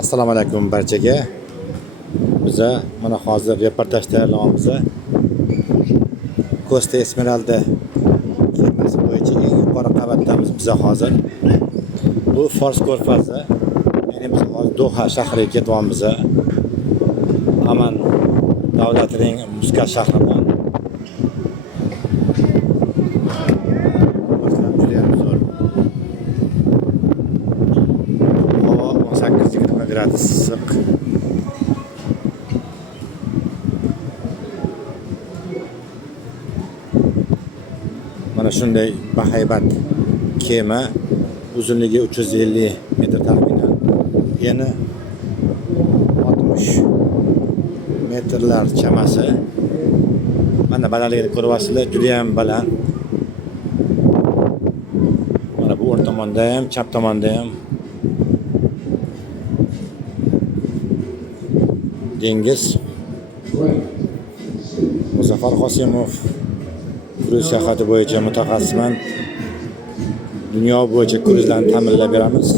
Assalomu alaykum barchaga. Biza mana hozir reportaj tayyorlayapmiz. Costa Esmeralda kemasi bo'yicha eng yuqori qavatdamiz biza hozir. Bu Fors ko'rfazi. Ya'ni biz hozir Doha shahriga ketyapmiz. Aman davlatining Muscat shahridan. Havo 18-20 gradus issiq. Mana shunday bahaybat kema, uzunligi 350 metr taxminan, eni 60 metrlar chamasi. Mana balandligini ko'ryapsizlar, juda ham baland. Mana bu o'rta tomonda ham, chap tomonda ham dengiz. Muzaffar Qosimov kruz siyosati bo'yicha mutaxassisman. Dunyo bo'yicha kruzlarni ta'minlab beramiz.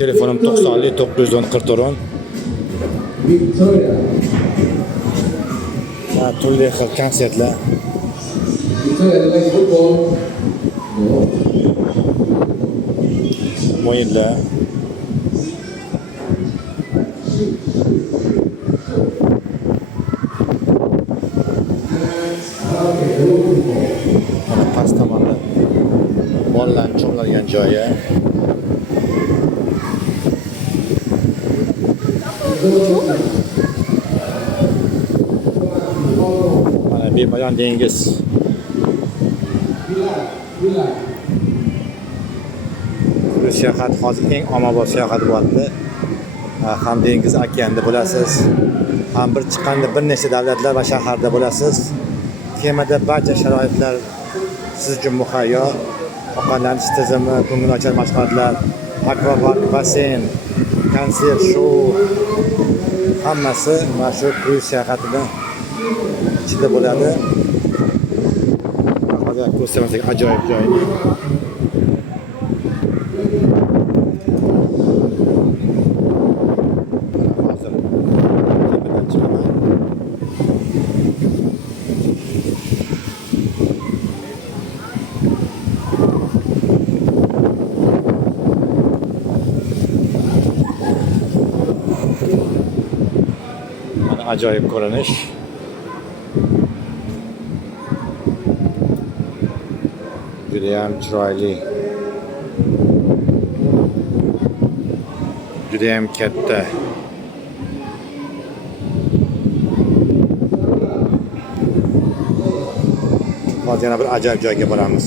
Telefonim 90 910 40. Va turli xil konsertlar. O'yinlar. Mana past tomonda bolalarni cho'miladigan joyi. Mana bepoyon dengiz. Bu sayohat hozir eng ommabop sayohat bo'lyapti. Ham dengiz okeanda bo'lasiz, ham bir chiqqanda bir nechta davlatlar va shaharda bo'lasiz. Kemada barcha sharoitlar siz uchun muhayyo. Ovqatlanish tizimi, ko'ngilochar mashg'ulotlar, akvapark, basseyn, konsert, shou hammasi mana shu kruz sayohatida ichida bo'ladi. Hozir ko'rsatmasak ajoyib joy. Ajoyib ko'rinish. Juda ham chiroyli. Juda ham katta. Hozir yana bir ajoyib joyga boramiz.